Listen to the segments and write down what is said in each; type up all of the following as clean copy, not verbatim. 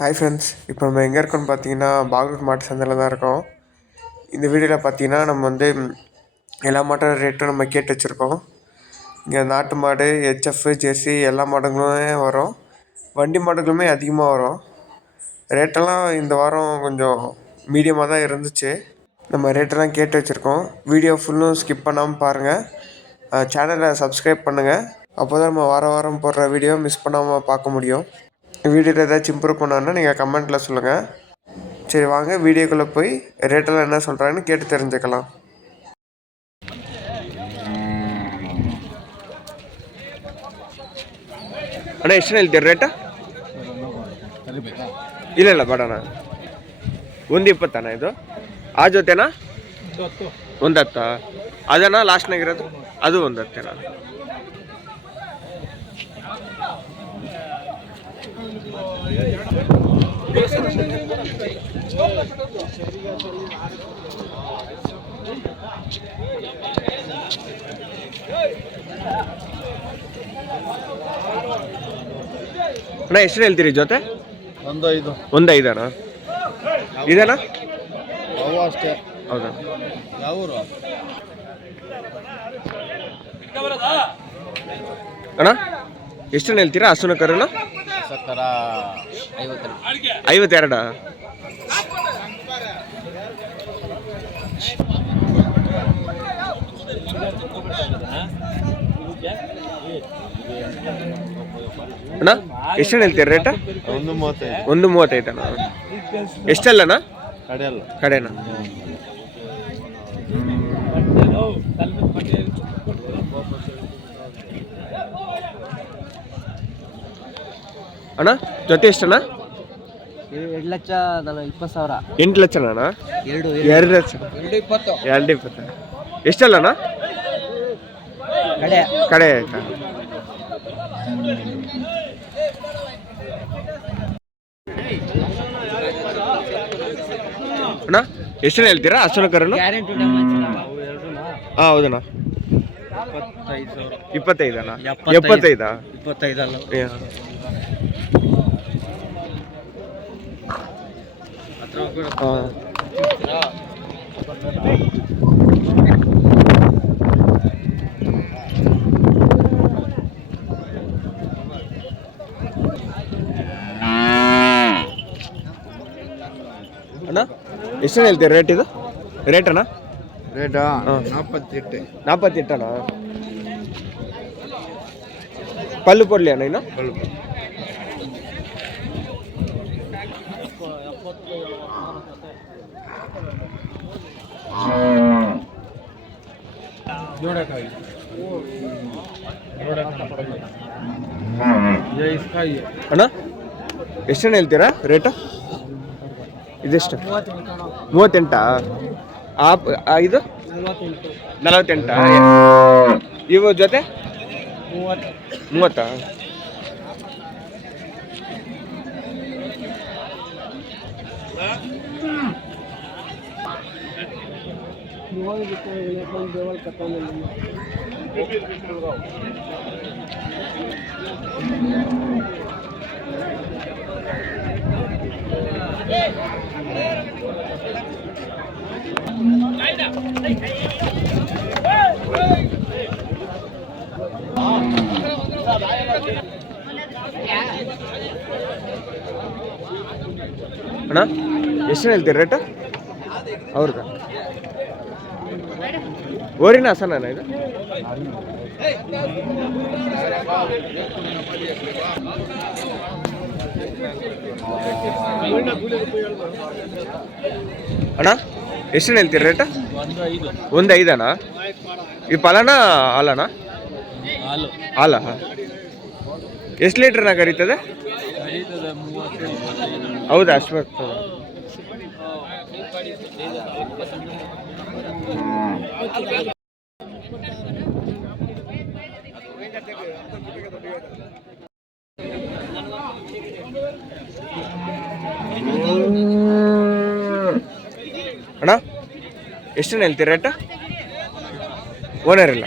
Hi friends, இப்போ நம்ம எங்கே இருக்கோன்னு பார்த்தீங்கன்னா பாகூர் மாட்டு சந்தையில் தான் இருக்கோம். இந்த வீடியோவில் பார்த்தீங்கன்னா நம்ம எல்லா மாட்டோட ரேட்டும் நம்ம கேட்டு வச்சுருக்கோம். இங்கே நாட்டு மாடு, ஹெச்எஃப், ஜெர்சி எல்லா மாடுகளுமே வரும். வண்டி மாடுகளுமே அதிகமாக வரும். ரேட்டெல்லாம் இந்த வாரம் கொஞ்சம் மீடியமாக தான் இருந்துச்சு. நம்ம ரேட்டெல்லாம் கேட்டு வச்சுருக்கோம். வீடியோ ஃபுல்லும் ஸ்கிப் பண்ணாமல் பாருங்கள். சேனலை சப்ஸ்கிரைப் பண்ணுங்கள். அப்போ தான் நம்ம வாரம் போடுற வீடியோ மிஸ் பண்ணாமல் பார்க்க முடியும். வீடியோவில் ஏதாச்சும் இம்ப்ரூவ் பண்ணோன்னா நீங்கள் கமெண்ட்டில் சொல்லுங்கள். சரி வாங்க வீடியோக்குள்ளே போய் ரேட்டெல்லாம் என்ன சொல்கிறாங்கன்னு கேட்டு தெரிஞ்சுக்கலாம். ಅಣ್ಣ ಎಷ್ಟು ಹೇಳ್ತೀರಿ ರೇಟ? ಇಲ್ಲ ಬೇಡಣ್ಣ, 120 ಅಣ್ಣ. ಇದು ಆ ಜೊತೆನಾ? 110. ಅದನ್ನ ಲಾಸ್ಟ್ನಾಗಿರೋದು ಅದು 110. ಅಣ್ಣ ಎಷ್ಟು ಹೇಳ್ತೀರಿ ಜೊತೆ? 1.5 ಅಣ್ಣ. ಇದಣ್ಣ ಅಷ್ಟೇ. ಹೌದಾ? ಅಣ್ಣ ಎಷ್ಟು ಹೇಳ್ತೀರಾ ಹಸುನ ಕರುನ? 52. ಅಣ್ಣ ಎಷ್ಟು ಹೇಳ್ತೀರ ರೇಟ? 1.35 ಅಣ್ಣ. ಎಷ್ಟಲ್ಲಣ್ಣ? ಕಡೆನಾ? ಅಣ್ಣ ಜೊತೆ ಎಷ್ಟಣ್ಣ? 2,20,000. 8 ಲಕ್ಷ ಅಣ್ಣ? 2 ಲಕ್ಷ. 220. ಎಷ್ಟಲ್ಲಣ್ಣ? ಕಡೆ ಆಯ್ತಾ? ಅಣ್ಣ ಎಷ್ಟು ಹೇಳ್ತೀರಾ ಹಸುನ ಕರುನು? ಹಾಂ ಹೌದಣ್ಣ. 25 ಅಣ್ಣ. 75? 25 ಅಲ್ಲ. ಅಣ್ಣ ಎಷ್ಟು ಹೇಳ್ತೀರಿ ರೇಟ್? ಇದು ರೇಟ್ ಅಣ್ಣ? ರೇಟಾ 48 ಅಣ್ಣ. ಪಲ್ಲು ಕೊಡ್ಲಿ ಅಣ್ಣ ಇನ್ನು? ಅಣ್ಣ ಎಷ್ಟು ಹೇಳ್ತೀರಾ ರೇಟ್? ಇದೆಷ್ಟು? 38? ಇದು 48? ಇವು ಜೊತೆ 30? ಅಣ್ಣ ಎಷ್ಟು ಹೇಳ್ತೀರಿ ರೇಟ್ ಅವ್ರದ್ದು? ಓರಿನ ಹಸನ ಇದು? ಅಣ್ಣ ಎಷ್ಟು ಹೇಳ್ತೀರಿ ರೇಟ್? 1.5 ಅಣ್ಣ. ಈ ಫಲನ ಹಾಲಣ್ಣ? ಹಾಲ. ಎಷ್ಟು ಲೀಟ್ರನ್ನ ಕರೀತದೆ? ಹೌದಾ? ಅಷ್ಟು ಬರ್ತದೆ. ಅಣ್ಣ ಎಷ್ಟು ಹೇಳ್ತೀರಿ ರೇಟ್? ಓನರ್ ಇಲ್ಲ.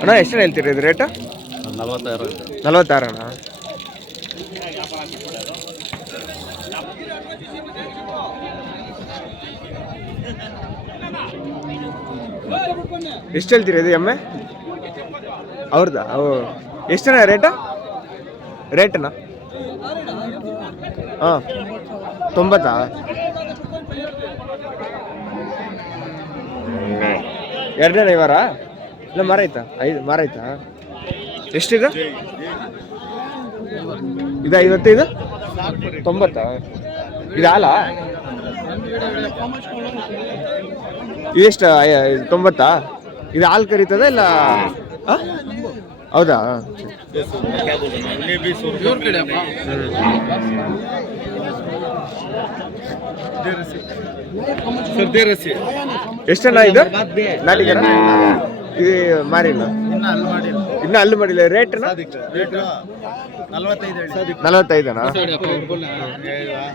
ಅಣ್ಣ ಎಷ್ಟು ಹೇಳ್ತೀರಿ ಇದು ರೇಟು? 46 ಅಣ್ಣ. ಎಷ್ಟು ಹೇಳ್ತೀರಿ ಇದು ಎಮ್ಮೆ ಅವ್ರದ್ದಾ? ಎಷ್ಟಣ್ಣ ರೇಟಣ್ಣ? ಹಾಂ 90. ಎರಡನೇ ವಾರ ಇಲ್ಲ ಮಾರಾಯ್ತಾ? 5 ಮಾರಾಯ್ತಾ? ಎಷ್ಟಿದೆ ಇದು? 55 90. ಇದು ಹಾಲಾ? ಇದೆಷ್ಟು 90? ಇದು ಹಾಲು ಕರೀತದ ಇಲ್ಲ? ಹೌದಾ? ಎಷ್ಟಣ್ಣ ಇದು ನಾಟಿಗರ? ಇದು ಮಾರಿಲ್ಲ ಇನ್ನು ಅಲ್ಲು ಮಾಡಿಲ್ಲ. ರೇಟ್ 45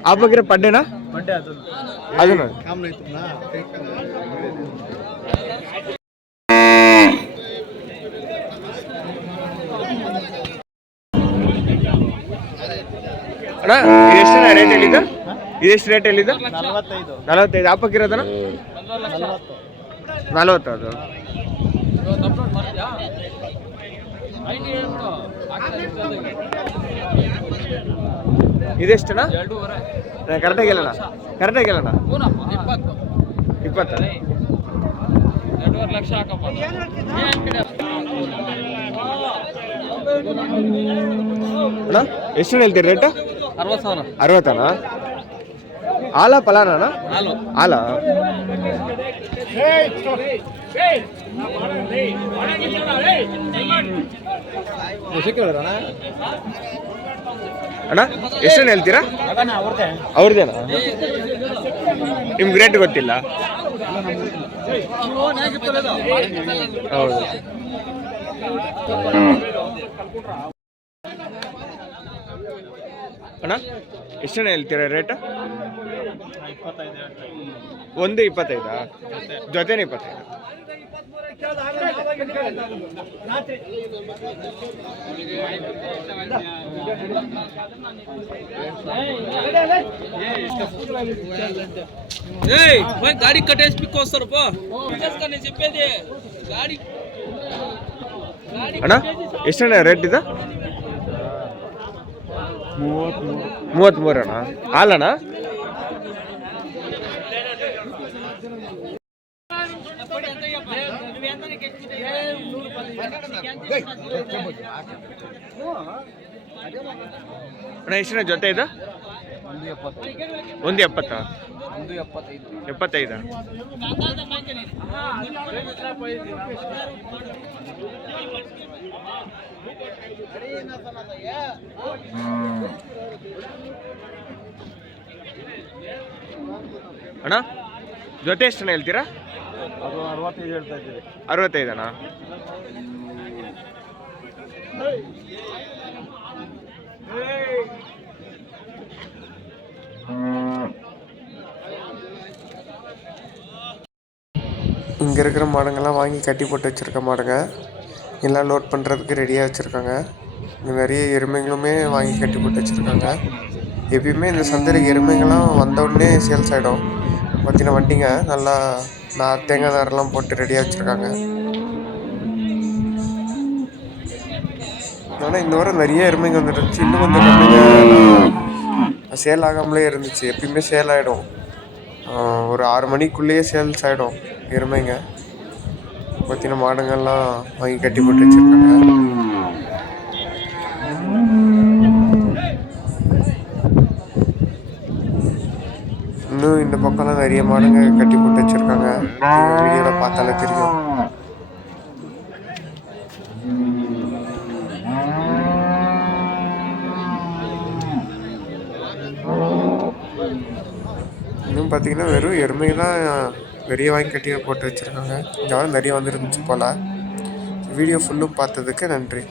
ಆ ಬಗ್ಗೆ ಪಡ್ಡೆನಾ ಅದನ್ನ? ಅಣ್ಣ ಇದೆಷ್ಟಣ್ಣ ರೇಟ್ ಹೇಳಿದ್ದ? ಇದೆಷ್ಟು ರೇಟ್ ಹೇಳಿದ್ದ? 45. ಆಪಕ್ಕಿರೋದಣ್ಣ 40. ಅದು ಇದೆಷ್ಟಣ್ಣ? ಕರೆಕ್ಟಾಗಿ ಹೇಳೋಣ. 20. ಅಣ್ಣ ಎಷ್ಟು ಹೇಳ್ತೀರಿ ರೇಟ್? 60. ಹಾಲ ಫಲಾನ? ಹಾಲ. ಅಣ್ಣ ಎಷ್ಟು ಹೇಳ್ತೀರಾ? ಅವ್ರದ್ದೇನಾ? ನಿಮ್ಗೆ ರೇಟ್ ಗೊತ್ತಿಲ್ಲ? ಹೌದು. ಅಣ್ಣ ಎಷ್ಟಣ್ಣ ಹೇಳ್ತೀರಾ ರೇಟ್? 1.25. ಜೊತೆನೇ 25. गाड़ी कटेज पिकोस्तर చెప్పేది गाड़ी ಅಣ್ಣ ಎಷ್ಟಣ್ಣ ರೇಟ್ ಇದು? 33 ಅಣ್ಣ. ಹಾಲಣ್ಣ? ಅಣ್ಣ ಎಷ್ಟಣ್ಣ ಜೊತೆ ಇದು? 1.70. 75. ಅಣ್ಣ ಜೊತೆ ಎಷ್ಟಣ್ಣ ಹೇಳ್ತೀರಾ? 65 ಹೇಳ್ತಾ ಇದ್ದೀರಿ. 65 ಅಣ್ಣ. இங்கே இருக்கிற மாடுங்கள்லாம் வாங்கி கட்டி போட்டு வச்சுருக்க மாடுங்க. எல்லாம் லோட் பண்ணுறதுக்கு ரெடியாக வச்சுருக்காங்க. இங்கே நிறைய எருமைகளுமே வாங்கி கட்டி போட்டு வச்சுருக்காங்க. எப்பயுமே இந்த சந்தையில் எருமைங்கள்லாம் வந்தவுடனே சேல்ஸ் ஆகிடும். பார்த்தீங்கன்னா வண்டிங்க நல்லா தேங்காய் நாரெல்லாம் போட்டு ரெடியாக வச்சுருக்காங்க. ஆனால் இந்த வாரம் நிறைய எருமைங்க வந்துருந்துச்சு. இன்னும் கொஞ்சம் கம்மிங்க சேல் ஆகாமலே இருந்துச்சு. எப்பயுமே சேல் ஆகிடும். ஒரு 6 மணிக்குள்ளேயே சேல்ஸ் ஆகிடும் எருமைங்க. பார்த்தீங்கன்னா மாடுங்கள்லாம் வாங்கி கட்டி போட்டு வச்சுருக்காங்க. இன்னும் இந்த பக்கம்லாம் நிறைய மாடுங்க கட்டி போட்டு வச்சுருக்காங்க. வீடியோவில் பார்த்தாலே தெரியும். இன்னும் பார்த்தீங்கன்னா வெறும் எருமை தான் நிறைய வாங்கி கட்டி போட்டு வச்சுருக்காங்க. இங்கே நிறைய வந்துருந்துச்சு போல். வீடியோ ஃபுல்லும் பார்த்ததுக்கு நன்றி.